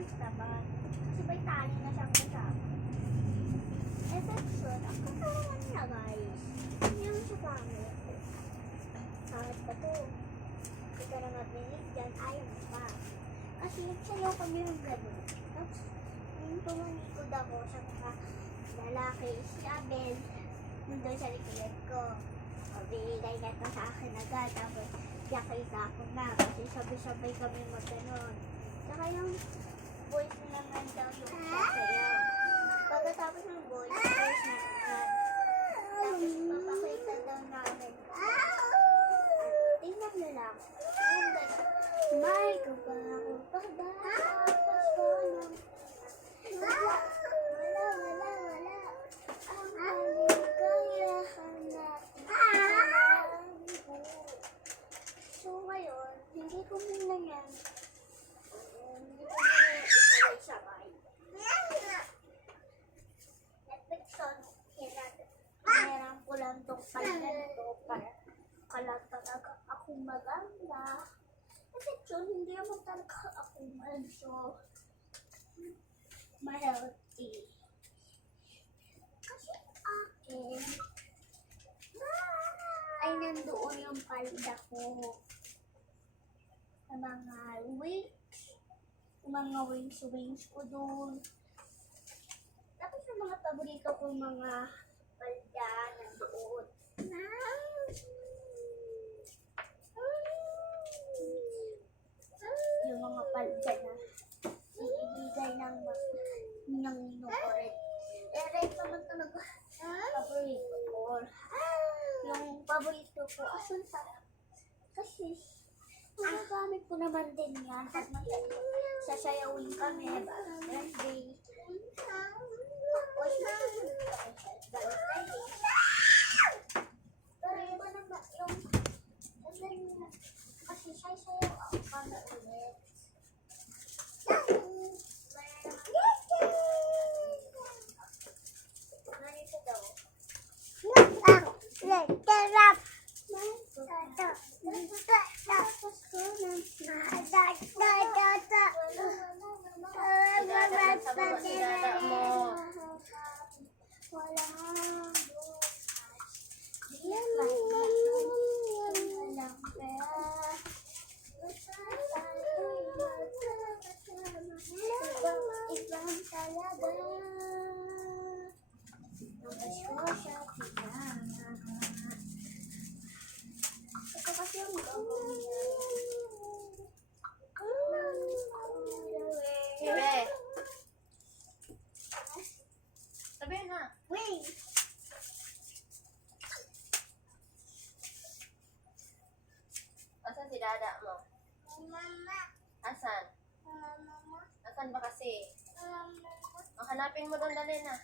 pangit naman. Kasi may tali na siyang kasama. Affection, ang katawan niya guys. Hindi naman siya pangit. Pangit pa to. Hindi ka na mabinig dyan, ayaw mo pa. Kasi nagsayaw kami ng gano'n. Tapos, yung tumanikod ako sa mga lalaki, si Abel, nandun sa likod ko. Binigay na ito sa akin agad. Tapos, yakita ako na. Kasi sabay-sabay kami mag-ganon. Saka yung boys na naman daw yung sasayaw. Pagkatapos ng boys na naman. Tapos, papakita daw namin. Tingnan nyo lang. May kapag ako pagdapas ko ng wala. Ang kaligayahan natin. So ngayon, hindi ko muna yan. Hindi ko muna yan sabay-sabay. Netflix on, hinarang ko lang itong ganito para kala talaga ako maganda. Netflix on, hindi naman talaga ako manso. Mahealthy. Kasi akin, ay nandoon yung palda ko. Sa mga wings. Yung mga wings ko doon. Tapos yung mga paborito ko mga palda nandoon. Yung mga palda na ibigay ng inuulit. Red naman talaga paborito ko. Yung paborito ko, asan sarap. Kasi, ang gamit ko naman din yan. Pag sasayawin kami, birthday. Tapos, pero iba naman yung, kasi sasayaw ako kami ulit. Ganito daw. Sabihin na. Wait! Asan si dada mo? Mama! Asan? Mama! Asan ba kasi? Mama! Ang hanapin mo doon, dali na.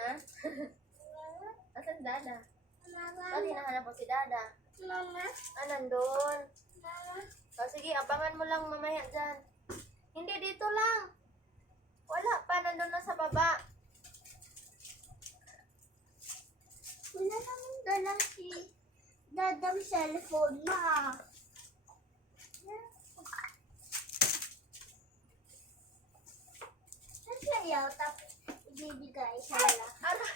Ha? Asan dada? Ba't hinahanap mo si dada? Mama! Ah, nandun. Mama! O sige, abangan mo lang mamaya dyan. Hindi, dito lang. Wala pa, nandun na sa baba. Wala namang dala si dadang cellphone, ma. Sasayaw, tapos ibibigay sa wala. Aray!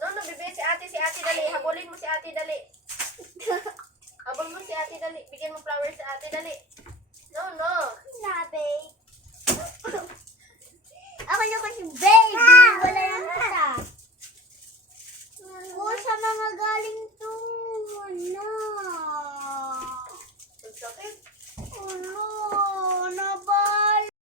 No, bibigyan si ate dali. Habulin mo si ate dali. Habol mo si ate dali. Bigyan mo flowers si ate dali. No. Na, babe. Ako na kasi babe.